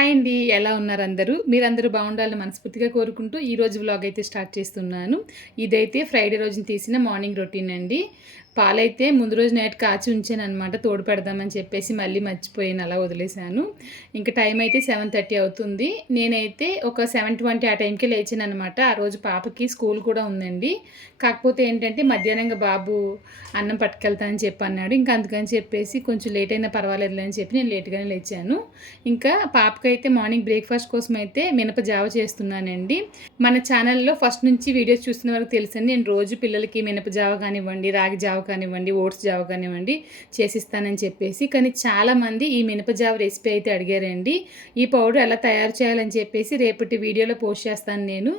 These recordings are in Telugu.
హాయ్ అండి ఎలా ఉన్నారు అందరూ? మీరందరూ బాగుండాలని మనస్ఫూర్తిగా కోరుకుంటూ ఈ రోజు వ్లాగ్ అయితే స్టార్ట్ చేస్తున్నాను. ఇదైతే ఫ్రైడే రోజున తీసిన మార్నింగ్ రొటీన్ అండి. పాలైతే ముందు రోజు నైట్ కాచి ఉంచాను అనమాట తోడు పెడదామని చెప్పేసి మళ్ళీ మర్చిపోయాను అలా వదిలేశాను. ఇంకా టైం అయితే సెవెన్ థర్టీ అవుతుంది. నేనైతే ఒక సెవెన్ ట్వంటీ ఆ టైంకి లేచాను అనమాట ఆ రోజు పాపకి స్కూల్ కూడా ఉందండి. కాకపోతే ఏంటంటే మధ్యాహ్నంగా బాబు అన్నం పట్టుకెళ్తానని చెప్పి అన్నాడు. ఇంకా అందుకని చెప్పేసి కొంచెం లేట్ అయినా పర్వాలేదు అని చెప్పి నేను లేట్గానే లేచాను. ఇంకా పాపకైతే మార్నింగ్ బ్రేక్ఫాస్ట్ కోసం అయితే మినప జావ చేస్తున్నానండి. మన ఛానల్లో ఫస్ట్ నుంచి వీడియోస్ చూస్తున్న వరకు తెలుసండి. నేను రోజు పిల్లలకి మినప జావ కానివ్వండి రాగి జావ కానివ్వండి ఓట్స్ జావ కానివ్వండి చేసిస్తానని చెప్పేసి కానీ చాలామంది ఈ మినపజావ రెసిపీ అయితే అడిగారండి. ఈ పౌడర్ ఎలా తయారు చేయాలని చెప్పేసి రేపటి వీడియోలో పోస్ట్ చేస్తాను నేను.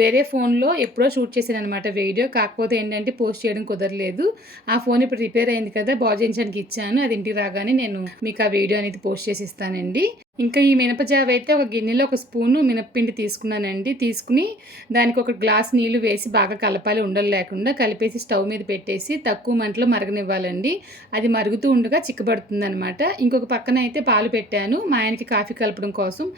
వేరే ఫోన్లో ఎప్పుడో షూట్ చేశాను అనమాట వీడియో. కాకపోతే ఏంటంటే పోస్ట్ చేయడం కుదరలేదు. ఆ ఫోన్ ఇప్పుడు రిపేర్ అయింది కదా బాగు చేయించడానికి ఇచ్చాను. అది ఇంటికి రాగానే నేను మీకు ఆ వీడియో అనేది పోస్ట్ చేసి ఇస్తానండి. ఇంకా ఈ మినపజావ అయితే ఒక గిన్నెలో ఒక స్పూను మినప్పిండి తీసుకున్నానండి. తీసుకుని దానికి ఒక గ్లాస్ నీళ్ళు వేసి బాగా కలపాలి ఉండలు లేకుండా కలిపేసి స్టవ్ మీద పెట్టేసి తక్కువ మంటలో మరగనివ్వాలండి. అది మరుగుతూ ఉండగా చిక్కబడుతుంది అనమాట ఇంకొక పక్కన అయితే పాలు పెట్టాను. మా ఆయనకి కాఫీ కలపడం కోసం.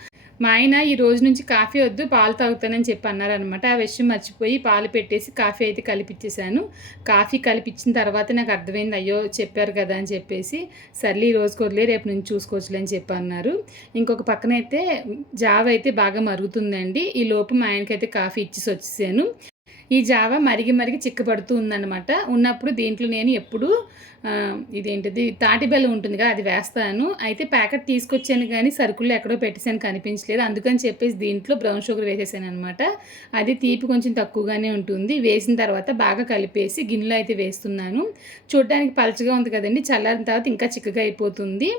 మా ఆయన ఈ రోజు నుంచి కాఫీ వద్దు పాలు తాగుతానని చెప్పి అన్నారనమాట ఆ విషయం మర్చిపోయి పాలు పెట్టేసి కాఫీ అయితే కలిపిచ్చేసాను. కాఫీ కలిపించిన తర్వాత నాకు అర్థమైంది అయ్యో చెప్పారు కదా అని చెప్పేసి సర్లే ఈ రోజు కొద్దిలే రేపు నుంచి చూసుకోవచ్చులే అని చెప్పి అన్నారు. ఇంకొక పక్కన అయితే జావ అయితే బాగా మరుగుతుందండి. ఈ లోపు మా ఆయనకైతే కాఫీ ఇచ్చేసి వచ్చేసాను. ఈ జావ మరిగి మరిగి చిక్కబడుతూ ఉందన్నమాట. ఉన్నప్పుడు దీంట్లో నేను ఎప్పుడు ఇదేంటిది తాటి బెల్లం ఉంటుంది కదా అది వేస్తాను. అయితే ప్యాకెట్ తీసుకొచ్చాను కానీ సరుకుల్లో ఎక్కడో పెట్టేసాను కనిపించలేదు. అందుకని చెప్పేసి దీంట్లో బ్రౌన్ షుగర్ వేసేసాను అనమాట అది తీపి కొంచెం తక్కువగానే ఉంటుంది. వేసిన తర్వాత బాగా కలిపేసి గిన్నెలో అయితే వేస్తున్నాను. చూడడానికి పలచగా ఉంది కదండి చల్లారిన తర్వాత ఇంకా చిక్కగా అయిపోతుంది.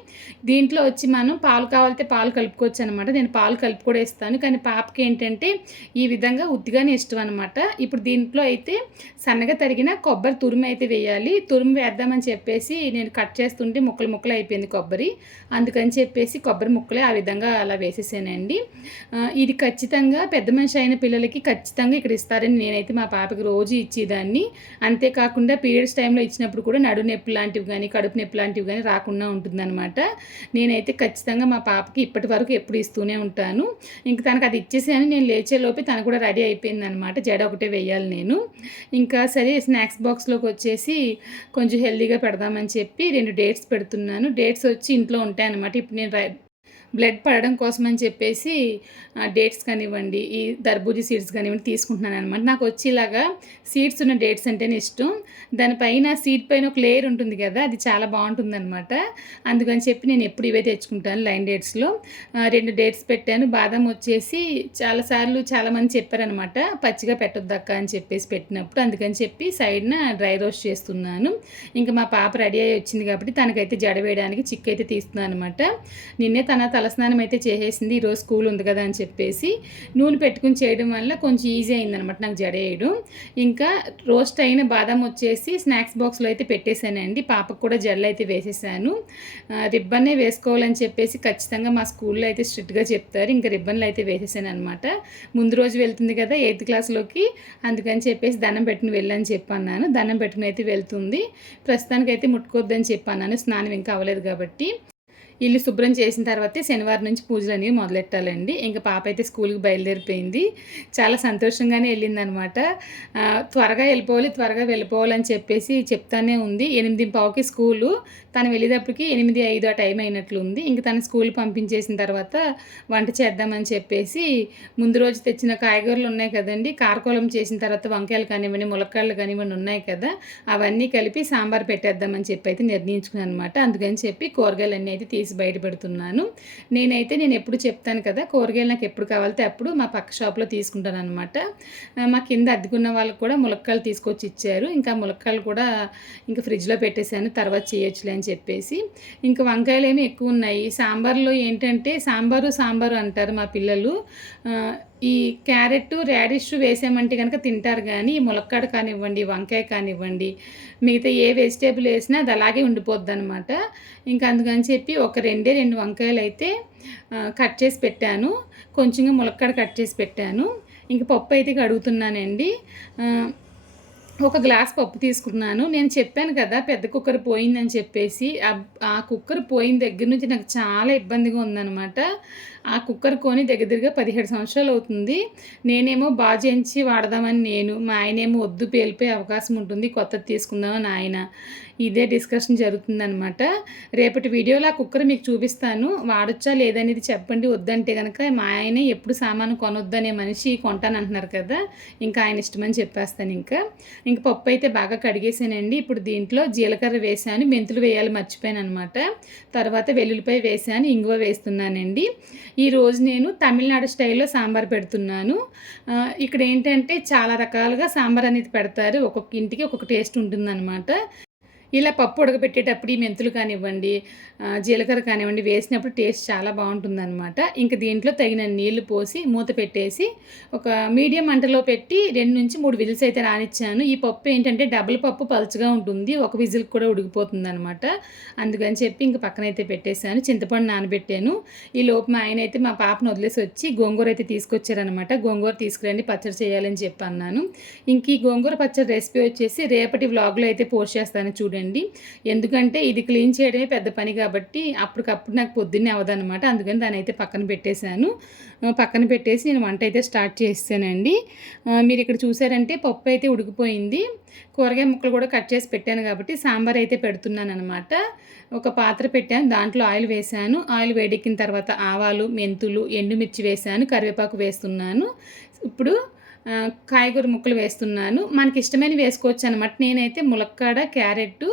దీంట్లో వచ్చి మనం పాలు కావాలంటే పాలు కలుపుకోవచ్చు అనమాట నేను పాలు కలిపి కూడా ఇస్తాను కానీ పాపకి ఏంటంటే ఈ విధంగా ఉత్తిగానే ఇష్టం అనమాట ఇప్పుడు దీంట్లో అయితే సన్నగా తరిగిన కొబ్బరి తురుము అయితే వేయాలి. తురుము వేద్దామని చెప్పేసి నేను కట్ చేస్తుంటే ముక్కలు ముక్కలు అయిపోయింది కొబ్బరి. అందుకని చెప్పేసి కొబ్బరి ముక్కలే ఆ విధంగా అలా వేసేసానండి. ఇది ఖచ్చితంగా పెద్ద మనిషి అయిన పిల్లలకి ఖచ్చితంగా ఇక్కడ ఇస్తారని నేనైతే మా పాపకి రోజు ఇచ్చేదాన్ని. అంతేకాకుండా పీరియడ్స్ టైంలో ఇచ్చినప్పుడు కూడా నడు నొప్పి లాంటివి కానీ కడుపు నొప్పి లాంటివి కానీ రాకుండా ఉంటుందన్నమాట. నేనైతే ఖచ్చితంగా మా పాపకి ఇప్పటి వరకు ఎప్పుడు ఇస్తూనే ఉంటాను. ఇంక తనకు అది ఇచ్చేసాను. నేను లేచేలోపే తను కూడా రెడీ అయిపోయింది అనమాట జడ ఒకటే వేయాలి. నేను. ఇంకా సరే స్నాక్స్ బాక్స్లోకి వచ్చేసి కొంచెం హెల్దీగా పెడదామని చెప్పి రెండు డేట్స్ పెడుతున్నాను. డేట్స్ వచ్చి ఇంట్లో ఉంటాయన్నమాట. ఇప్పుడు నేను బ్లడ్ పడడం కోసం అని చెప్పేసి డేట్స్ కానివ్వండి ఈ దర్బూజీ సీడ్స్ కానివ్వండి తీసుకుంటున్నాను అనమాట నాకు వచ్చేలాగా సీడ్స్ ఉన్న డేట్స్ అంటేనే ఇష్టం. దానిపైన సీడ్ పైన ఒక లేయర్ ఉంటుంది కదా అది చాలా బాగుంటుంది అనమాట అందుకని చెప్పి నేను ఎప్పుడు ఇవే తెచ్చుకుంటాను లైన్ డేట్స్లో. రెండు డేట్స్ పెట్టాను. బాదం వచ్చేసి చాలాసార్లు చాలామంది చెప్పారనమాట పచ్చిగా పెట్టొద్దక్క అని చెప్పేసి పెట్టినప్పుడు. అందుకని చెప్పి సైడ్న డ్రై రోస్ట్ చేస్తున్నాను. ఇంకా మా పాప రెడీ అయ్యి వచ్చింది కాబట్టి తనకైతే జడ వేయడానికి చిక్ అయితే తీస్తున్నాను అనమాట నిన్నే తన తలస్నానం అయితే చేసేసింది ఈరోజు స్కూల్ ఉంది కదా అని చెప్పేసి నూనె పెట్టుకుని చేయడం వల్ల కొంచెం ఈజీ అయిందనమాట నాకు జడేయడం. ఇంకా రోస్ట్ అయిన బాదం వచ్చేసి స్నాక్స్ బాక్స్లో అయితే పెట్టేశానండి. పాపకు కూడా జడలు అయితే వేసేసాను. రిబ్బన్నే వేసుకోవాలని చెప్పేసి ఖచ్చితంగా మా స్కూల్లో అయితే స్ట్రిక్ట్గా చెప్తారు. ఇంకా రిబ్బన్లు అయితే వేసేసాను అనమాట ముందు రోజు వెళ్తుంది కదా ఎయిత్ క్లాస్లోకి అందుకని చెప్పేసి దండం పెట్టుకుని వెళ్ళని చెప్పన్నాను. దండం పెట్టుకుని అయితే వెళ్తుంది. ప్రస్తుతానికి అయితే ముట్టుకోవద్దని చెప్పన్నాను. స్నానం ఇంకా అవ్వలేదు కాబట్టి. ఇల్లు శుభ్రం చేసిన తర్వాతే శనివారం నుంచి పూజలు అనేవి మొదలెట్టాలండి. ఇంకా పాప అయితే స్కూల్కి బయలుదేరిపోయింది. చాలా సంతోషంగానే వెళ్ళిందనమాట. త్వరగా వెళ్ళిపోవాలి త్వరగా వెళ్ళిపోవాలని చెప్పేసి చెప్తానే ఉంది. ఎనిమిది పావుకి స్కూలు. తను వెళ్ళేటప్పటికి ఎనిమిది ఐదు ఆ టైం అయినట్లు ఉంది. ఇంక తను స్కూల్ పంపించేసిన తర్వాత వంట చేద్దామని చెప్పేసి ముందు రోజు తెచ్చిన కాయగూరలు ఉన్నాయి కదండి. కారకోలం చేసిన తర్వాత వంకాయలు కానివ్వండి ములక్కాయలు కానివ్వండి ఉన్నాయి కదా. అవన్నీ కలిపి సాంబార్ పెట్టేద్దామని చెప్పి అయితే నిర్ణయించుకున్నాను అనమాట అందుకని చెప్పి కూరగాయలు అన్నీ అయితే తీసి బయటపెడుతున్నాను నేనైతే నేను ఎప్పుడు చెప్తాను కదా కూరగాయలు నాకు ఎప్పుడు కావాలితే అప్పుడు మా పక్క షాప్లో తీసుకుంటాను అనమాట మా కింద అద్దెకున్న వాళ్ళకి కూడా ములక్కాయలు తీసుకొచ్చి ఇచ్చారు. ఇంకా ములక్కాయలు కూడా ఇంకా ఫ్రిడ్జ్లో పెట్టేశాను తర్వాత చేయొచ్చులే అని చెప్పేసి. ఇంకా వంకాయలు ఏమి ఎక్కువ ఉన్నాయి. సాంబార్లో ఏంటంటే సాంబారు సాంబారు అంటారు మా పిల్లలు. ఈ క్యారెట్ రాడిష్ వేసామంటే కనుక తింటారు కానీ ములక్కాడ కానివ్వండి వంకాయ కానివ్వండి మిగతా ఏ వెజిటేబుల్ వేసినా అది అలాగే ఉండిపోద్ది అనమాట ఇంకా అందుకని చెప్పి ఒక రెండే రెండు వంకాయలు అయితే కట్ చేసి పెట్టాను. కొంచెంగా ములక్కాడ కట్ చేసి పెట్టాను. ఇంక పప్పు అయితే కడుగుతున్నానండి. ఒక గ్లాస్ పప్పు తీసుకున్నాను. నేను చెప్పాను కదా పెద్ద కుక్కర్ పోయిందని చెప్పేసి. ఆ- కుక్కర్ పోయిన దగ్గర నుంచి నాకు చాలా ఇబ్బందిగా ఉందన్నమాట. ఆ కుక్కర్ కొని దగ్గర దగ్గర పదిహేడు సంవత్సరాలు అవుతుంది. నేనేమో బాగా చేయించి వాడదామని నేను. మా ఆయనేమో వద్దు పేలిపోయే అవకాశం ఉంటుంది. కొత్తది తీసుకుందామని ఆయన. ఇదే డిస్కషన్ జరుగుతుందనమాట రేపటి వీడియోలో ఆ కుక్కర్ మీకు చూపిస్తాను. వాడొచ్చా లేదనేది చెప్పండి. వద్దంటే కనుక మా ఆయన ఎప్పుడు సామాను కొనొద్దనే మనిషి కొంటానంటున్నారు కదా. ఇంకా ఆయన ఇష్టమని చెప్పేస్తాను ఇంకా. ఇంకా పప్పు అయితే బాగా కడిగేసానండి. ఇప్పుడు దీంట్లో జీలకర్ర వేసాను మెంతులు వేయాలి మర్చిపోయాను అనమాట తర్వాత వెల్లుల్లిపాయ వేసాను ఇంగువ వేస్తున్నానండి. ఈరోజు నేను తమిళనాడు స్టైల్లో సాంబార్ పెడుతున్నాను. ఇక్కడ ఏంటంటే చాలా రకాలుగా సాంబార్ అనేది పెడతారు. ఒక్కొక్క ఇంటికి ఒక్కొక్క టేస్ట్ ఉంటుందన్నమాట. ఇలా పప్పు ఉడకబెట్టేటప్పుడు ఈ మెంతులు కానివ్వండి జీలకర్ర కానివ్వండి వేసినప్పుడు టేస్ట్ చాలా బాగుంటుందన్నమాట. ఇంకా దీంట్లో తగిన నీళ్ళు పోసి మూత పెట్టేసి ఒక మీడియం మంటలో పెట్టి రెండు నుంచి మూడు విజిల్స్ అయితే రానిచ్చాను. ఈ పప్పు ఏంటంటే డబుల్ పప్పు పలుచగా ఉంటుంది ఒక విజిల్ కూడా ఉడికిపోతుంది అనమాట అందుకని చెప్పి ఇంక పక్కన అయితే పెట్టేశాను చింతపండు నానబెట్టాను. ఈ లోపు మా ఆయన అయితే మా పాపను వదిలేసి వచ్చి గోంగూర అయితే తీసుకొచ్చారనమాట గోంగూర తీసుకురండి పచ్చడి చేయాలని చెప్పి అన్నాను. ఇంక ఈ గోంగూర పచ్చడి రెసిపీ వచ్చేసి రేపటి వ్లాగ్లో అయితే పోస్ట్ చేస్తాను చూడండి. ఎందుకంటే ఇది క్లీన్ చేయడమే పెద్ద పని కాబట్టి అప్పటికప్పుడు నాకు పొద్దున్నే అవదనమాట అందుకని దాని అయితే పక్కన పెట్టేశాను. పక్కన పెట్టేసి నేను వంట అయితే స్టార్ట్ చేస్తానండి. మీరు ఇక్కడ చూసారంటే పప్పు అయితే ఉడికిపోయింది. కూరగాయ ముక్కలు కూడా కట్ చేసి పెట్టాను కాబట్టి సాంబార్ అయితే పెడుతున్నాను అనమాట ఒక పాత్ర పెట్టాను. దాంట్లో ఆయిల్ వేసాను ఆయిల్ వేడెక్కిన తర్వాత ఆవాలు మెంతులు ఎండుమిర్చి వేసాను కరివేపాకు వేస్తున్నాను. ఇప్పుడు కాయగూర ముక్కలు వేస్తున్నాను. మనకి ఇష్టమైన వేసుకోవచ్చు అనమాట నేనైతే ములక్కాడ క్యారెట్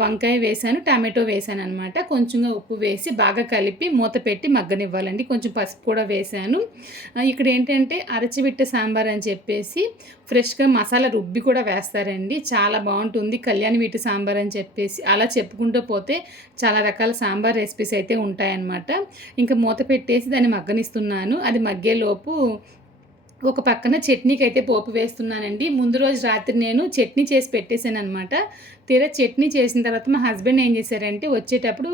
వంకాయ వేసాను టమాటో వేసాను అనమాట కొంచెంగా ఉప్పు వేసి బాగా కలిపి మూత పెట్టి మగ్గనివ్వాలండి. కొంచెం పసుపు కూడా వేసాను ఇక్కడ ఏంటంటే అరచిబిట్ట సాంబార్ అని చెప్పేసి ఫ్రెష్గా మసాలా రుబ్బి కూడా వేస్తారండి. చాలా బాగుంటుంది కళ్యాణి వీటి సాంబార్ అని చెప్పేసి. అలా చెప్పుకుంటూ పోతే చాలా రకాల సాంబార్ రెసిపీస్ అయితే ఉంటాయన్నమాట. ఇంకా మూత పెట్టేసి దాన్ని మగ్గనిస్తున్నాను. అది మగ్గేలోపు ఒక పక్కన చట్నీకి అయితే పోపు వేస్తున్నానండి. ముందు రోజు రాత్రి నేను చట్నీ చేసి పెట్టేశాను అనమాట తీరా చట్నీ చేసిన తర్వాత మా హస్బెండ్ ఏం చేశారంటే వచ్చేటప్పుడు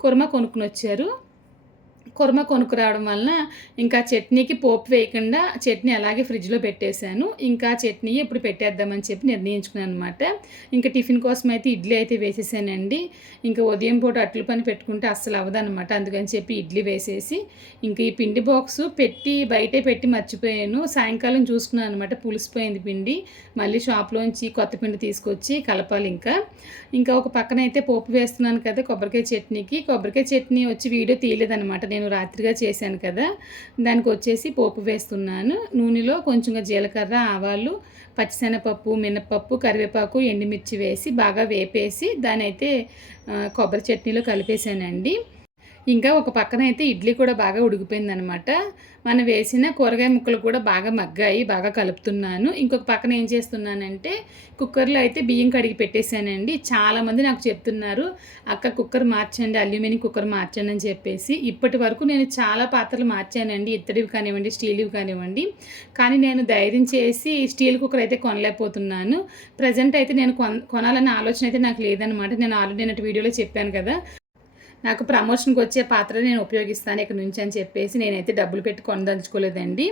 కుర్మ కొనుక్కుని వచ్చారు కుర్మ కొనుక్కురావడం వలన ఇంకా చట్నీకి పోపు వేయకుండా చట్నీ అలాగే ఫ్రిడ్జ్లో పెట్టేశాను. ఇంకా చట్నీ ఇప్పుడు పెట్టేద్దామని చెప్పి నిర్ణయించుకున్నాను అనమాట ఇంకా టిఫిన్ కోసం అయితే ఇడ్లీ అయితే వేసేసానండి. ఇంకా ఉదయం పూట అట్లు పని పెట్టుకుంటే అస్సలు అవ్వదన్నమాట. అందుకని చెప్పి ఇడ్లీ వేసేసి ఇంకా ఈ పిండి బాక్స్ పెట్టి బయటే పెట్టి మర్చిపోయాను. సాయంకాలం చూసుకున్నాను అనమాట పులిసిపోయింది పిండి. మళ్ళీ షాప్లోంచి కొత్త పిండి తీసుకొచ్చి కలపాలి ఇంకా. ఇంకా ఒక పక్కన అయితే పోపు వేస్తున్నాను కదా కొబ్బరికాయ చట్నీకి. కొబ్బరికాయ చట్నీ వచ్చి వీడియో తీయలేదన్నమాట. నేను రాత్రిగా చేశాను కదా దానికి వచ్చేసి పోపు వేస్తున్నాను. నూనెలో కొంచెంగా జీలకర్ర ఆవాలు పచ్చిశనగపప్పు మినపప్పు కరివేపాకు ఎండుమిర్చి వేసి బాగా వేపేసి దాని అయితే కొబ్బరి చట్నీలో కలిపేసానండి ఇంకా ఒక పక్కన అయితే ఇడ్లీ కూడా బాగా ఉడికిపోయిందనమాట మనం వేసిన కూరగాయ ముక్కలు కూడా బాగా మగ్గాయి బాగా కలుపుతున్నాను. ఇంకొక పక్కన ఏం చేస్తున్నానంటే కుక్కర్లో అయితే బియ్యం కడిగి పెట్టేశానండి. చాలామంది నాకు చెప్తున్నారు అక్క కుక్కర్ మార్చండి అల్యూమినియం కుక్కర్ మార్చండి అని చెప్పేసి. ఇప్పటి వరకు నేను చాలా పాత్రలు మార్చానండి. ఇత్తడివి కానివ్వండి స్టీల్వి కానివ్వండి. కానీ నేను ధైర్యం చేసి స్టీల్ కుక్కర్ అయితే కొనలేకపోతున్నాను. ప్రజెంట్ అయితే నేను కొన కొనాలన్న ఆలోచన అయితే నాకు లేదనమాట నేను ఆల్రెడీ నేను వీడియోలో చెప్పాను కదా. నాకు ప్రమోషన్కి వచ్చే పాత్ర నేను ఉపయోగిస్తాను ఇక్కడ నుంచి అని చెప్పేసి నేనైతే డబ్బులు పెట్టి కొనదలుచుకోలేదండి.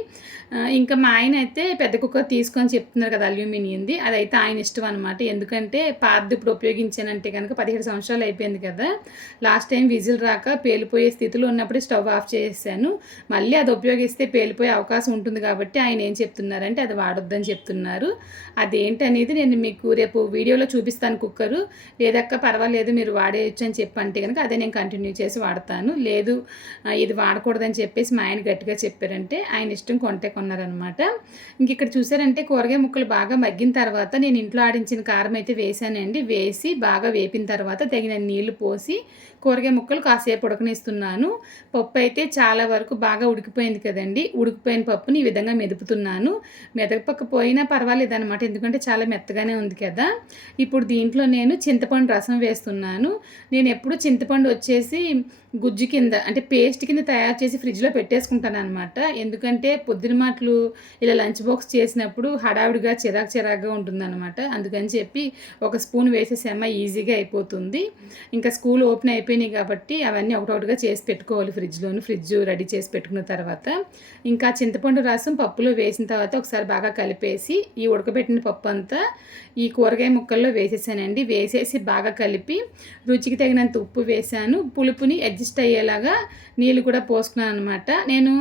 ఇంకా మా ఆయన అయితే పెద్ద కుక్కర్ తీసుకొని చెప్తున్నారు కదా అల్యూమినియంది. అదైతే ఆయన ఇష్టం అనమాట ఎందుకంటే పాత్ర ఇప్పుడు ఉపయోగించానంటే కనుక పదిహేడు సంవత్సరాలు అయిపోయింది కదా. లాస్ట్ టైం విజిల్ రాక పేలిపోయే స్థితిలో ఉన్నప్పుడు స్టవ్ ఆఫ్ చేసేసాను. మళ్ళీ అది ఉపయోగిస్తే పేలిపోయే అవకాశం ఉంటుంది కాబట్టి ఆయన ఏం చెప్తున్నారంటే అది వాడొద్దని చెప్తున్నారు. అదేంటనేది నేను మీకు రేపు వీడియోలో చూపిస్తాను కుక్కరు. లేదక్క పర్వాలేదు మీరు వాడేయచ్చు అని చెప్పంటే కనుక అదే నేను కంటిన్యూ చేసి వాడతాను. లేదు ఇది వాడకూడదని చెప్పేసి మా ఆయన గట్టిగా చెప్పారంటే ఆయన ఇష్టం కొంటే కొన్నారనమాట ఇంక ఇక్కడ చూసారంటే కూరగాయ ముక్కలు బాగా మగ్గిన తర్వాత నేను ఇంట్లో ఆడించిన కారం అయితే వేసానండి. వేసి బాగా వేపిన తర్వాత తగిన నీళ్ళు పోసి కూరగాయ ముక్కలు కాసేపు ఉడకనిస్తున్నాను. పప్పు అయితే చాలా వరకు బాగా ఉడికిపోయింది కదండి. ఉడికిపోయిన పప్పుని ఈ విధంగా మెదుపుతున్నాను. మెదపకపోయినా పర్వాలేదు అనమాట ఎందుకంటే చాలా మెత్తగానే ఉంది కదా. ఇప్పుడు దీంట్లో నేను చింతపండు రసం వేస్తున్నాను. నేను ఎప్పుడు చింతపండు వచ్చేసి గుజ్జు కింద అంటే పేస్ట్ కింద తయారు చేసి ఫ్రిడ్జ్లో పెట్టేసుకుంటాను అనమాట ఎందుకంటే పొద్దున మాటలు ఇలా లంచ్ బాక్స్ చేసినప్పుడు హడావిడిగా చిరాకు చిరాకుగా ఉంటుందన్నమాట. అందుకని చెప్పి ఒక స్పూన్ వేసేసామా ఈజీగా అయిపోతుంది. ఇంకా స్కూల్ ఓపెన్ అయిపోయినాయి కాబట్టి అవన్నీ ఒకటొకటిగా చేసి పెట్టుకోవాలి ఫ్రిడ్జ్లోను. ఫ్రిడ్జ్ రెడీ చేసి పెట్టుకున్న తర్వాత ఇంకా చింతపండు రసం పప్పులో వేసిన తర్వాత ఒకసారి బాగా కలిపేసి ఈ ఉడకబెట్టిన పప్పు అంతా ఈ కూరగాయ ముక్కల్లో వేసేసానండి. వేసేసి బాగా కలిపి రుచికి తగినంత ఉప్పు వేసాను. పులుపుని అడ్జస్ట్ అయ్యేలాగా నీళ్ళు కూడా పోసుకున్నాను అనమాట నేను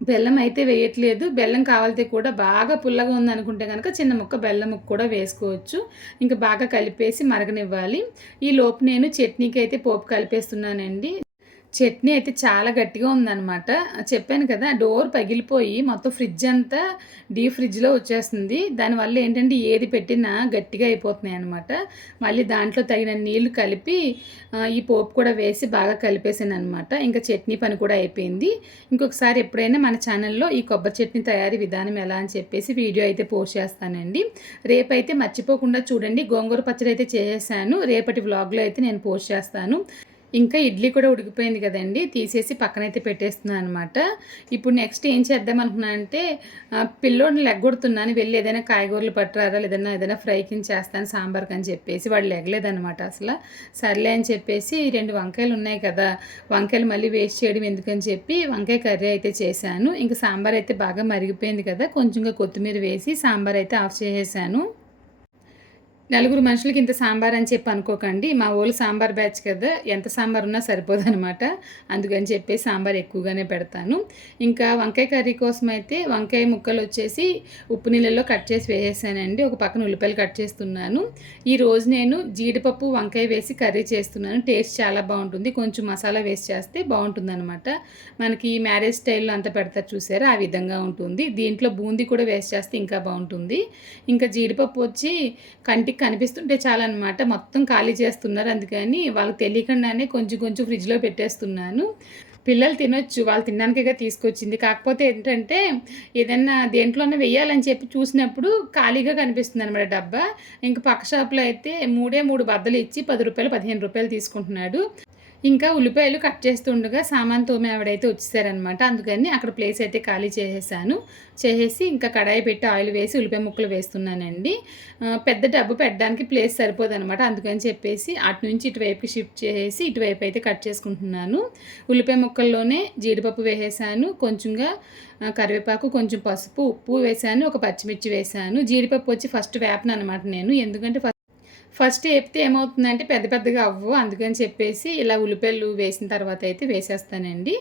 బెల్లం అయితే వేయట్లేదు. బెల్లం కావాలితే కూడా బాగా పుల్లగా ఉందనుకుంటే కనుక చిన్న ముక్క బెల్లం ముక్క కూడా వేసుకోవచ్చు. ఇంకా బాగా కలిపేసి మరగనివ్వాలి. ఈ లోపు నేను చట్నీకి అయితే పోపు కలిపేస్తున్నానండి. చట్నీ అయితే చాలా గట్టిగా ఉందన్నమాట. చెప్పాను కదా డోర్ పగిలిపోయి మొత్తం ఫ్రిడ్జ్ అంతా డీ ఫ్రిడ్జ్లో వచ్చేస్తుంది. దానివల్ల ఏంటంటే ఏది పెట్టినా గట్టిగా అయిపోతున్నాయి అనమాట మళ్ళీ దాంట్లో తగిన నీళ్ళు కలిపి ఈ పోపు కూడా వేసి బాగా కలిపేసాను అనమాట ఇంకా చట్నీ పని కూడా అయిపోయింది. ఇంకొకసారి ఎప్పుడైనా మన ఛానల్లో ఈ కొబ్బరి చట్నీ తయారీ విధానం ఎలా అని చెప్పేసి వీడియో అయితే పోస్ట్ చేస్తానండి. రేపైతే మర్చిపోకుండా చూడండి. గోంగూర పచ్చడి అయితే చేసేసాను రేపటి వ్లాగ్లో అయితే నేను పోస్ట్ చేస్తాను. ఇంకా ఇడ్లీ కూడా ఉడికిపోయింది కదండి. తీసేసి పక్కనైతే పెట్టేస్తున్నాను అనమాట ఇప్పుడు నెక్స్ట్ ఏం చేద్దాం అనుకున్నా అంటే పిల్లోడిని లెగ్గొడుతున్నాను వెళ్ళి ఏదైనా కాయగూరలు పట్టరారా లేదన్నా ఏదైనా ఫ్రై కింద చేస్తాను సాంబార్కి అని చెప్పేసి వాడు లెగలేదనమాట అసలు. సర్లే అని చెప్పేసి రెండు వంకాయలు ఉన్నాయి కదా వంకాయలు మళ్ళీ వేస్ట్ చేయడం ఎందుకని చెప్పి వంకాయ కర్రీ అయితే చేశాను. ఇంకా సాంబార్ అయితే బాగా మరిగిపోయింది కదా కొంచెంగా కొత్తిమీర వేసి సాంబార్ అయితే ఆఫ్ చేసేసాను. నలుగురు మనుషులకి ఇంత సాంబార్ అని చెప్పి అనుకోకండి. మా ఓళ్ళు సాంబార్ బ్యాచ్ కదా ఎంత సాంబార్ ఉన్నా సరిపోదనమాట అందుకని చెప్పి సాంబార్ ఎక్కువగానే పెడతాను. ఇంకా వంకాయ కర్రీ కోసం అయితే వంకాయ ముక్కలు వచ్చేసి ఉప్పు నీళ్ళల్లో కట్ చేసి వేసేసానండి. ఒక పక్కన ఉల్లిపాయలు కట్ చేస్తున్నాను. ఈ రోజు నేను జీడిపప్పు వంకాయ వేసి కర్రీ చేస్తున్నాను. టేస్ట్ చాలా బాగుంటుంది. కొంచెం మసాలా వేసి చేస్తే బాగుంటుంది అనమాట మనకి మ్యారేజ్ స్టైల్లో అంత పెడతారు చూసారా? ఆ విధంగా ఉంటుంది. దీంట్లో బూందీ కూడా వేసి చేస్తే ఇంకా బాగుంటుంది. ఇంకా జీడిపప్పు వచ్చి కంటి బయటికి కనిపిస్తుంటే చాలన్నమాట. మొత్తం ఖాళీ చేస్తున్నారు అందుకని వాళ్ళకి తెలియకుండానే కొంచెం కొంచెం ఫ్రిడ్జ్లో పెట్టేస్తున్నాను. పిల్లలు తినొచ్చు వాళ్ళు తినడానికిగా తీసుకొచ్చింది. కాకపోతే ఏంటంటే ఏదన్నా దేంట్లోనే వెయ్యాలని చెప్పి చూసినప్పుడు ఖాళీగా కనిపిస్తుంది అనమాట డబ్బా. ఇంక పక్క షాప్లో అయితే మూడే మూడు బద్దలు ఇచ్చి పది రూపాయలు పదిహేను రూపాయలు తీసుకుంటున్నాడు. ఇంకా ఉల్లిపాయలు కట్ చేస్తుండగా సామాన్ తోమే ఆవిడైతే వచ్చేసారనమాట అందుకని అక్కడ ప్లేస్ అయితే ఖాళీ చేసేసాను. చేసేసి ఇంకా కడాయి పెట్టి ఆయిల్ వేసి ఉల్లిపాయ ముక్కలు వేస్తున్నానండి. పెద్ద డబ్బు పెట్టడానికి ప్లేస్ సరిపోదనమాట అందుకని చెప్పేసి అటు నుంచి ఇటువైపుకి షిఫ్ట్ చేసేసి ఇటువైపు అయితే కట్ చేసుకుంటున్నాను. ఉల్లిపాయ ముక్కల్లోనే జీడిపప్పు వేసేసాను. కొంచెంగా కరివేపాకు కొంచెం పసుపు ఉప్పు వేసాను. ఒక పచ్చిమిర్చి వేసాను. జీడిపప్పు వచ్చి ఫస్ట్ వేపను అనమాట నేను. ఎందుకంటే ఫస్ట్ వేపితే ఏమవుతుందంటే పెద్ద పెద్దగా అవ్వు అందుకని చెప్పేసి ఇలా ఉల్లిపాయలు వేసిన తర్వాత అయితే వేసేస్తానండి.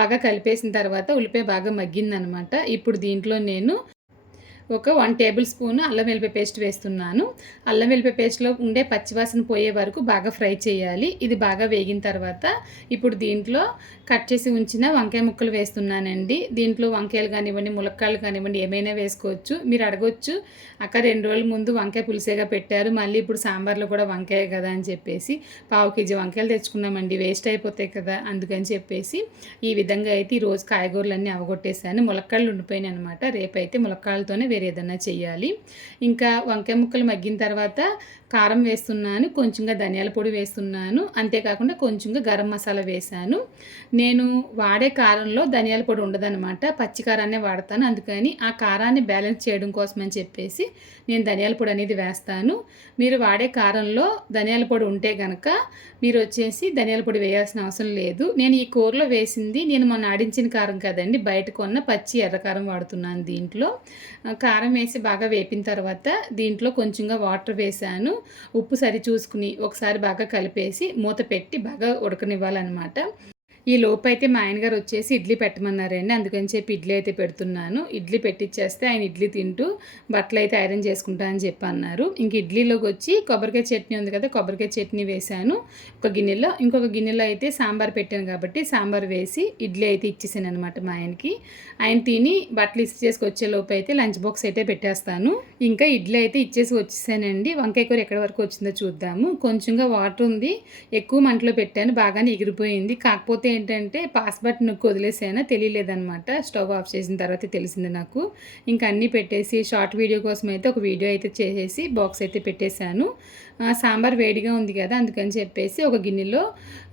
బాగా కలిపేసిన తర్వాత ఉల్లిపాయ బాగా మగ్గిందనమాట. ఇప్పుడు దీంట్లో నేను ఒక వన్ టేబుల్ స్పూన్ అల్లం వెల్లిపాయ పేస్ట్ వేస్తున్నాను. అల్లం వెల్లిపాయ పేస్ట్లో ఉండే పచ్చివాసన పోయే వరకు బాగా ఫ్రై చేయాలి. ఇది బాగా వేగిన తర్వాత ఇప్పుడు దీంట్లో కట్ చేసి ఉంచిన వంకాయ ముక్కలు వేస్తున్నానండి. దీంట్లో వంకాయలు కానివ్వండి ములక్కాయలు కానివ్వండి ఏమైనా వేసుకోవచ్చు. మీరు అడగొచ్చు. అక్క రెండు రోజుల ముందు వంకాయ పులిసేగా పెట్టారు. మళ్ళీ ఇప్పుడు సాంబార్లో కూడా వంకాయ కదా అని చెప్పేసి పావు కేజీ వంకాయలు తెచ్చుకున్నామండి. వేస్ట్ అయిపోతాయి కదా అందుకని చెప్పేసి ఈ విధంగా అయితే ఈరోజు కాయగూరలన్నీ అవగొట్టేసాను ములక్కాయలు ఉండిపోయినాయి అనమాట రేపైతే ములక్కాయలతోనే వేరే ఏదన్నా చేయాలి ఇంకా వంకాయ ముక్కలు మగ్గిన తర్వాత కారం వేస్తున్నాను. కొంచెంగా ధనియాల పొడి వేస్తున్నాను. అంతేకాకుండా కొంచెంగా గరం మసాలా వేశాను. నేను వాడే కారంలో ధనియాల పొడి ఉండదనమాట పచ్చి కారాన్నే వాడతాను. అందుకని ఆ కారాన్ని బ్యాలెన్స్ చేయడం కోసం అని చెప్పేసి నేను ధనియాల పొడి అనేది వేస్తాను. మీరు వాడే కారంలో ధనియాల పొడి ఉంటే కనుక మీరు వచ్చేసి ధనియాల పొడి వేయాల్సిన అవసరం లేదు. నేను ఈ కూరలో వేసింది నేను మొన్న ఆడించిన కారం కదండి. బయట కొన్న పచ్చి ఎర్రకారం వాడుతున్నాను దీంట్లో. కారం వేసి బాగా వేపిన తర్వాత దీంట్లో కొంచెంగా వాటర్ వేసాను. ఉప్పు సరి చూసుకుని ఒకసారి బాగా కలిపేసి మూత పెట్టి బాగా ఉడకనివ్వాలన్నమాట. ఈ లోపు అయితే మా ఆయనగారు వచ్చేసి ఇడ్లీ పెట్టమన్నారండి. అందుకని చెప్పి ఇడ్లీ అయితే పెడుతున్నాను. ఇడ్లీ పెట్టిచ్చేస్తే ఆయన ఇడ్లీ తింటూ బట్టలు అయితే ఐరన్ చేసుకుంటా అని చెప్పి అన్నారు ఇంక ఇడ్లీలోకి వచ్చి కొబ్బరికాయ చట్నీ ఉంది కదా కొబ్బరికాయ చట్నీ వేశాను. ఒక గిన్నెలో ఇంకొక గిన్నెలో అయితే సాంబార్ పెట్టాను కాబట్టి సాంబార్ వేసి ఇడ్లీ అయితే ఇచ్చేసాను అనమాట మా ఆయనకి. ఆయన తిని బట్టలు ఇచ్చి చేసుకొచ్చే లోపు అయితే లంచ్ బాక్స్ అయితే పెట్టేస్తాను. ఇంకా ఇడ్లీ అయితే ఇచ్చేసి వచ్చేసానండి. వంకాయ కూర ఎక్కడి వరకు వచ్చిందో చూద్దాము. కొంచెంగా వాటర్ ఉంది. ఎక్కువ మంటలో పెట్టాను. బాగానే ఎగిరిపోయింది. కాకపోతే ఏంటంటే పాస్ బట్ నొక్కి వదిలేసాను తెలియలేదనమాట స్టవ్ ఆఫ్ చేసిన తర్వాత తెలిసింది నాకు. ఇంకా అన్నీ పెట్టేసి షార్ట్ వీడియో కోసం అయితే ఒక వీడియో అయితే చేసేసి బాక్స్ అయితే పెట్టేశాను. సాంబార్ వేడిగా ఉంది కదా అందుకని చెప్పేసి ఒక గిన్నెలో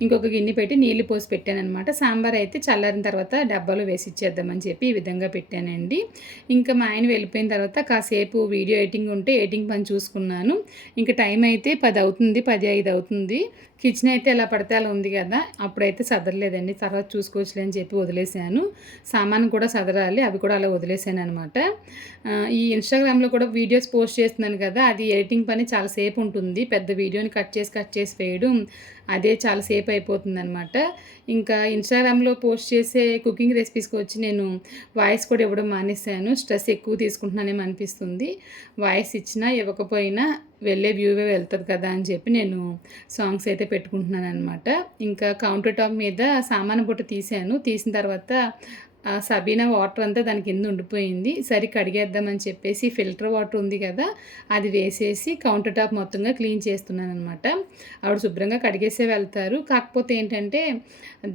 ఇంకొక గిన్నె పెట్టి నీళ్ళు పోసి పెట్టాను అనమాట సాంబార్ అయితే చల్లారిన తర్వాత డబ్బాలో వేసి ఇచ్చేద్దామని చెప్పి ఈ విధంగా పెట్టానండి. ఇంకా మా ఆయన వెళ్ళిపోయిన తర్వాత కాసేపు వీడియో ఎడిటింగ్ ఉంటే ఎడిటింగ్ పని చూసుకున్నాను. ఇంకా టైం అయితే పది అవుతుంది పది ఐదు అవుతుంది. కిచెన్ అయితే ఎలా పడితే అలా ఉంది కదా అప్పుడైతే సదరలేదండి. తర్వాత చూసుకోవచ్చులే అని చెప్పి వదిలేసాను సామాన్ కూడా సదరాలి అవి కూడా అలా వదిలేసాను అనమాట ఈ ఇన్స్టాగ్రామ్లో కూడా వీడియోస్ పోస్ట్ చేస్తున్నాను కదా అది ఎడిటింగ్ పని చాలాసేపు ఉంటుంది. పెద్ద వీడియోని కట్ చేసి కట్ చేసి వేయడం అదే చాలా సేపు అయిపోతుంది అనమాట ఇంకా ఇన్స్టాగ్రామ్లో పోస్ట్ చేసే కుకింగ్ రెసిపీస్కి వచ్చి నేను వాయిస్ కూడా ఇవ్వడం మానేశాను. స్ట్రెస్ ఎక్కువ తీసుకుంటున్నానేమో అనిపిస్తుంది. వాయిస్ ఇచ్చినా ఇవ్వకపోయినా వెళ్ళే వ్యూవే వెళ్తుంది కదా అని చెప్పి నేను సాంగ్స్ అయితే పెట్టుకుంటున్నాను అనమాట ఇంకా కౌంటర్ టాప్ మీద సామాను బుట్ట తీసాను తీసిన తర్వాత సబీనా వాటర్ అంతా దాని కింద ఉండిపోయింది. సరి కడిగేద్దామని చెప్పేసి ఫిల్టర్ వాటర్ ఉంది కదా అది వేసేసి కౌంటర్ టాప్ మొత్తంగా క్లీన్ చేస్తున్నాను అనమాట ఆవిడ శుభ్రంగా కడిగేసే వెళ్తారు. కాకపోతే ఏంటంటే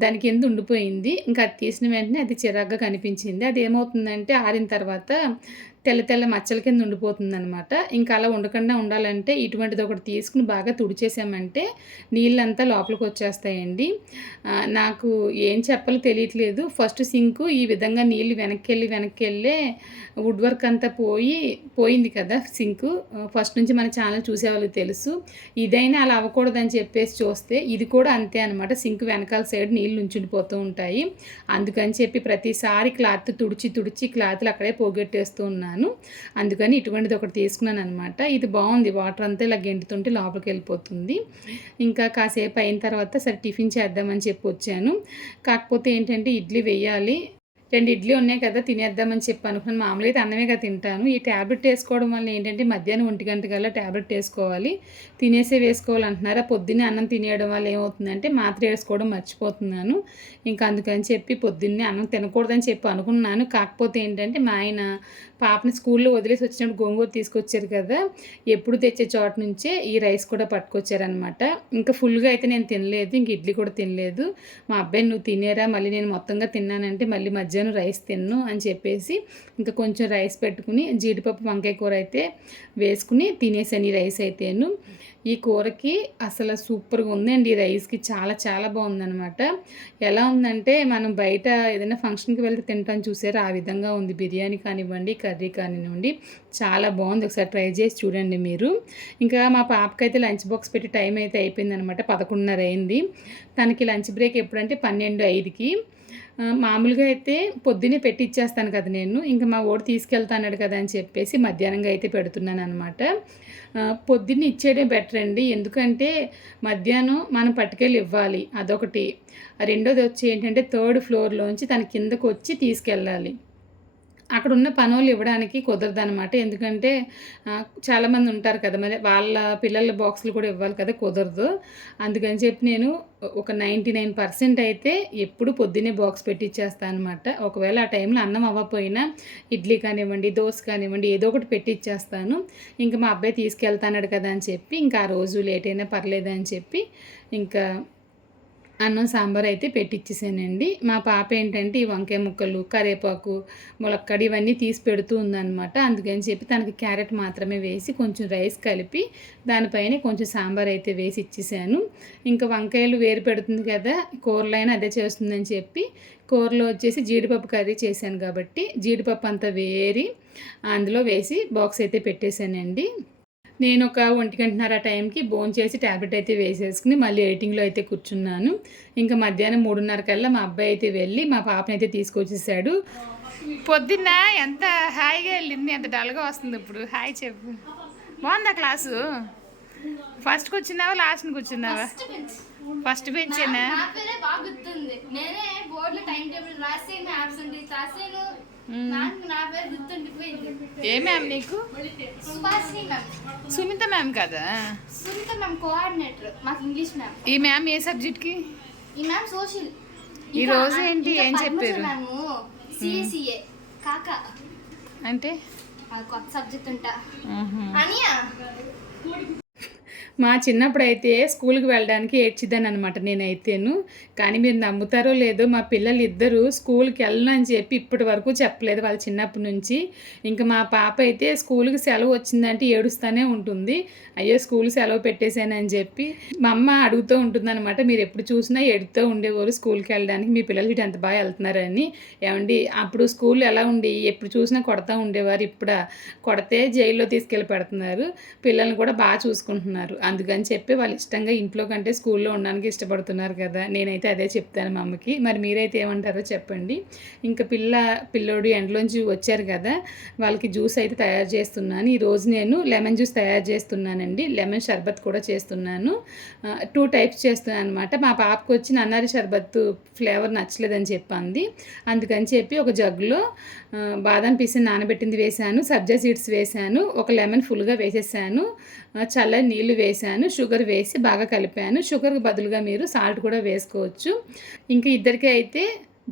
దాని కింద ఉండిపోయింది. ఇంకా అది తీసిన వెంటనే అది చిరాగ్గా కనిపించింది. అది ఏమవుతుందంటే ఆరిన తర్వాత తెల్ల తెల్ల మచ్చల కింద ఉండిపోతుంది అనమాట ఇంకా అలా ఉండకుండా ఉండాలంటే ఇటువంటిది ఒకటి తీసుకుని బాగా తుడిచేసామంటే నీళ్ళంతా లోపలికి వచ్చేస్తాయండి. నాకు ఏం చెప్పాలో తెలియట్లేదు. ఫస్ట్ సింకు ఈ విధంగా నీళ్ళు వెనక్కి వెళ్ళి వెనక్కి వెళ్ళే వుడ్ వర్క్ అంతా పోయి పోయింది కదా సింకు. ఫస్ట్ నుంచి మన ఛానల్ చూసేవాళ్ళు తెలుసు. ఇదైనా అలా అవ్వకూడదని చెప్పేసి చూస్తే ఇది కూడా అంతే అనమాట సింక్ వెనకాల సైడ్ నీళ్ళు ఉంచుండిపోతూ ఉంటాయి. అందుకని చెప్పి ప్రతిసారి క్లాత్ తుడిచి తుడిచి క్లాత్లు అక్కడే పోగొట్టేస్తూ ఉన్నాను అందుకని ఇటువంటిది ఒకటి తీసుకున్నాను అనమాట ఇది బాగుంది. వాటర్ అంతా ఇలా గెంటుతుంటే లోపలికి వెళ్ళిపోతుంది. ఇంకా కాసేపు అయిన తర్వాత సరే టిఫిన్ చేద్దామని చెప్పి వచ్చాను. కాకపోతే ఏంటంటే ఇడ్లీ వేయాలి. రెండు ఇడ్లీ ఉన్నాయి కదా తినేద్దామని చెప్పి అనుకున్నాను. మామూలుగా అయితే అన్నమే కదా తింటాను. ఈ ట్యాబ్లెట్ వేసుకోవడం వల్ల ఏంటంటే మధ్యాహ్నం ఒంటి గంట కల్లా ట్యాబ్లెట్ వేసుకోవాలి. తినేసే వేసుకోవాలంటున్నారా? పొద్దున్నే అన్నం తినేయడం వల్ల ఏమవుతుందంటే మాత్ర వేసుకోవడం మర్చిపోతున్నాను. ఇంకా అందుకని చెప్పి పొద్దున్నే అన్నం తినకూడదని చెప్పి అనుకున్నాను. కాకపోతే ఏంటంటే మా ఆయన పాపని స్కూల్లో వదిలేసి వచ్చినప్పుడు గోంగూర తీసుకొచ్చారు కదా ఎప్పుడు తెచ్చే చోట నుంచే ఈ రైస్ కూడా పట్టుకొచ్చారనమాట ఇంకా ఫుల్గా అయితే నేను తినలేదు ఇంక ఇడ్లీ కూడా తినలేదు. మా అబ్బాయి నువ్వు తినేరా మళ్ళీ నేను మొత్తంగా తిన్నానంటే మళ్ళీ మధ్య మధ్యాహ్నం రైస్ తిన్ను అని చెప్పేసి ఇంకా కొంచెం రైస్ పెట్టుకుని జీడిపప్పు వంకాయ కూర అయితే వేసుకుని తినేసాను ఈ రైస్ అయితేను. ఈ కూరకి అసలు సూపర్గా ఉందండి ఈ రైస్కి. చాలా చాలా బాగుందనమాట ఎలా ఉందంటే మనం బయట ఏదైనా ఫంక్షన్కి వెళ్తే తింటాం చూసారు? ఆ విధంగా ఉంది. బిర్యానీ కానివ్వండి కర్రీ కానివ్వండి. చాలా బాగుంది. ఒకసారి ట్రై చేసి చూడండి మీరు. ఇంకా మా పాపకైతే లంచ్ బాక్స్ పెట్టి టైం అయితే అయిపోయింది అనమాట పదకొండున్నర అయింది. తనకి లంచ్ బ్రేక్ ఎప్పుడంటే పన్నెండు ఐదుకి. మామూలుగా అయితే పొద్దున్నే పెట్టి ఇచ్చేస్తాను కదా నేను. ఇంకా మా ఓడి తీసుకెళ్తాన్నాడు కదా అని చెప్పేసి మధ్యాహ్నంగా అయితే పెడుతున్నాను అనమాట పొద్దున్న ఇచ్చేయడం బెటర్ అండి. ఎందుకంటే మధ్యాహ్నం మనం పట్టుకెళ్ళి ఇవ్వాలి అదొకటి. రెండోది వచ్చి ఏంటంటే థర్డ్ ఫ్లోర్లోంచి తన కిందకు వచ్చి తీసుకెళ్ళాలి. అక్కడ ఉన్న పనులు ఇవ్వడానికి కుదరదు అనమాట ఎందుకంటే చాలామంది ఉంటారు కదా మరి వాళ్ళ పిల్లల బాక్సులు కూడా ఇవ్వాలి కదా కుదరదు. అందుకని చెప్పి నేను ఒక నైంటీ నైన్ పర్సెంట్ అయితే ఎప్పుడు పొద్దున్నే బాక్స్ పెట్టిచ్చేస్తాను అనమాట ఒకవేళ ఆ టైంలో అన్నం అవ్వకపోయినా ఇడ్లీ కానివ్వండి దోశ కానివ్వండి ఏదో ఒకటి పెట్టి ఇచ్చేస్తాను ఇంకా మా అబ్బాయి తీసుకెళ్తాన్నాడు కదా అని చెప్పి ఇంకా ఆ రోజు లేట్ అయినా పర్లేదు అని చెప్పి ఇంకా అన్నం సాంబార్ అయితే పెట్టిచ్చేసానండి. మా పాప ఏంటంటే ఈ వంకాయ ముక్కలు కరివేపాకు ములక్కడి ఇవన్నీ తీసి పెడుతూ ఉందన్నమాట అందుకని చెప్పి తనకి క్యారెట్ మాత్రమే వేసి కొంచెం రైస్ కలిపి దానిపైన కొంచెం సాంబార్ అయితే వేసి ఇచ్చేసాను. ఇంకా వంకాయలు వేరు పెడుతుంది కదా కూరలైనా అదే చేస్తుందని చెప్పి కూరలో వచ్చేసి జీడిపప్పు కర్రీ చేశాను కాబట్టి జీడిపప్పు అంతా వేరి అందులో వేసి బాక్స్ అయితే పెట్టేశానండి. నేను ఒక ఒంటి గంటన్నర టైంకి భోజనం చేసి ట్యాబ్లెట్ అయితే వేసేసుకుని మళ్ళీ ఎడిటింగ్లో అయితే కూర్చున్నాను. ఇంకా మధ్యాహ్నం మూడున్నర కల్లా మా అబ్బాయి అయితే వెళ్ళి మా పాపని అయితే తీసుకొచ్చేసాడు. పొద్దున్న ఎంత హాయిగా వెళ్ళింది ఎంత డల్గా వస్తుంది ఇప్పుడు. హాయ్ చెప్పు. బాగుందా క్లాసు? ఫస్ట్కి వచ్చినావా లాస్ట్కి కూర్చున్నావా ఫస్ట్ బెంచ్. ఫస్ట్ బెంచేనా? నేనే బోర్డు లో టైం టేబుల్ రాసాను ఆబ్సెంట్ రాసాను. ఏ మ్యామ్ నీకు? సునీత మ్యామ్ కదా? సునీత మ్యామ్ కోఆర్డినేటర్ మాకు ఇంగ్లీష్ మ్యామ్. ఈ మ్యామ్ ఏ సబ్జెక్ట్కి? ఈ మ్యామ్ సోషల్. ఈ రోజు ఏంటి? ఏం చెప్పారు? మ్యామ్ సిఎస్ఈఏ కాక. అంటే? కొత్త సబ్జెక్ట్ ఉంటా. అనియా? మా చిన్నప్పుడు అయితే స్కూల్కి వెళ్ళడానికి ఏడ్చిద్దాను అనమాట నేనైతేను. కానీ మీరు నమ్ముతారో లేదో మా పిల్లలు ఇద్దరు స్కూల్కి వెళ్ళను అని చెప్పి ఇప్పటి వరకు చెప్పలేదు వాళ్ళ చిన్నప్పటి నుంచి. ఇంకా మా పాప అయితే స్కూల్కి సెలవు వచ్చిందంటే ఏడుస్తూనే ఉంటుంది. అయ్యో స్కూల్ సెలవు పెట్టేశానని చెప్పి మా అమ్మ అడుగుతూ ఉంటుందన్నమాట మీరు ఎప్పుడు చూసినా ఎడుతూ ఉండేవారు స్కూల్కి వెళ్ళడానికి మీ పిల్లలు ఇటు ఎంత బాగా వెళ్తున్నారని. ఏమండి అప్పుడు స్కూల్ ఎలా ఉండి ఎప్పుడు చూసినా కొడతా ఉండేవారు ఇప్పుడు? కొడితే జైల్లో తీసుకెళ్ళి పెడుతున్నారు. పిల్లల్ని కూడా బాగా చూసుకుంటున్నారు. అందుకని చెప్పి వాళ్ళు ఇష్టంగా ఇంట్లో కంటే స్కూల్లో ఉండడానికి ఇష్టపడుతున్నారు కదా. నేనైతే అదే చెప్తాను మా అమ్మకి. మరి మీరైతే ఏమంటారో చెప్పండి. ఇంకా పిల్ల పిల్లోడు ఎండలోంచి వచ్చారు కదా. వాళ్ళకి జ్యూస్ అయితే తయారు చేస్తున్నాను. ఈరోజు నేను లెమన్ జ్యూస్ తయారు చేస్తున్నానండి. లెమన్ షర్బత్ కూడా చేస్తున్నాను. టూ టైప్స్ చేస్తున్నాను అనమాట మా పాపకు వచ్చిన అన్నారి షర్బత్ ఫ్లేవర్ నచ్చలేదని చెప్పింది. అందుకని చెప్పి ఒక జగ్గులో బాదం పీసి నానబెట్టింది వేశాను. సబ్జా సీడ్స్ వేశాను. ఒక లెమన్ ఫుల్గా వేసేసాను. చల్ల నీళ్ళు నీళ్ళు వేశాను షుగర్ వేసి బాగా కలిపాను. షుగర్కి బదులుగా మీరు సాల్ట్ కూడా వేసుకోవచ్చు. ఇంకా ఇద్దరికి అయితే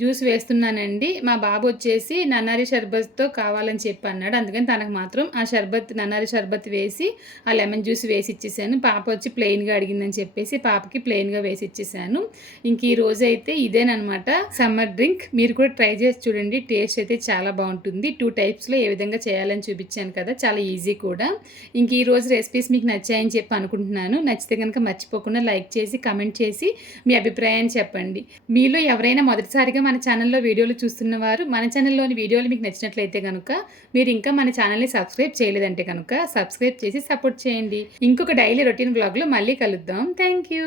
జ్యూస్ వేస్తున్నానండి. మా బాబు వచ్చేసి నన్నారి షర్బత్తో కావాలని చెప్పి అన్నాడు అందుకని తనకు మాత్రం ఆ షర్బత్ నన్నారి షర్బత్ వేసి ఆ లెమన్ జ్యూస్ వేసి ఇచ్చేసాను పాప వచ్చి ప్లెయిన్గా అడిగిందని చెప్పేసి పాపకి ప్లెయిన్గా వేసి ఇచ్చేసాను ఇంక ఈ రోజు అయితే ఇదేనమాట సమ్మర్ డ్రింక్. మీరు కూడా ట్రై చేసి చూడండి. టేస్ట్ అయితే చాలా బాగుంటుంది. టూ టైప్స్లో ఏ విధంగా చేయాలని చూపించాను కదా చాలా ఈజీ కూడా. ఇంక ఈ రోజు రెసిపీస్ మీకు నచ్చాయని చెప్పి అనుకుంటున్నాను. నచ్చితే కనుక మర్చిపోకుండా లైక్ చేసి కమెంట్ చేసి మీ అభిప్రాయాన్ని చెప్పండి. మీలో ఎవరైనా మొదటిసారిగా మన ఛానల్లో వీడియోలు చూస్తున్నవారు మన ఛానల్లోని వీడియోలు మీకు నచ్చినట్లయితే కనుక మీరు ఇంకా మన ఛానల్ని సబ్స్క్రైబ్ చేయలేదంటే కనుక సబ్స్క్రైబ్ చేసి సపోర్ట్ చేయండి. ఇంకొక డైలీ రొటీన్ బ్లాగ్లో మళ్ళీ కలుద్దాం. Thank you.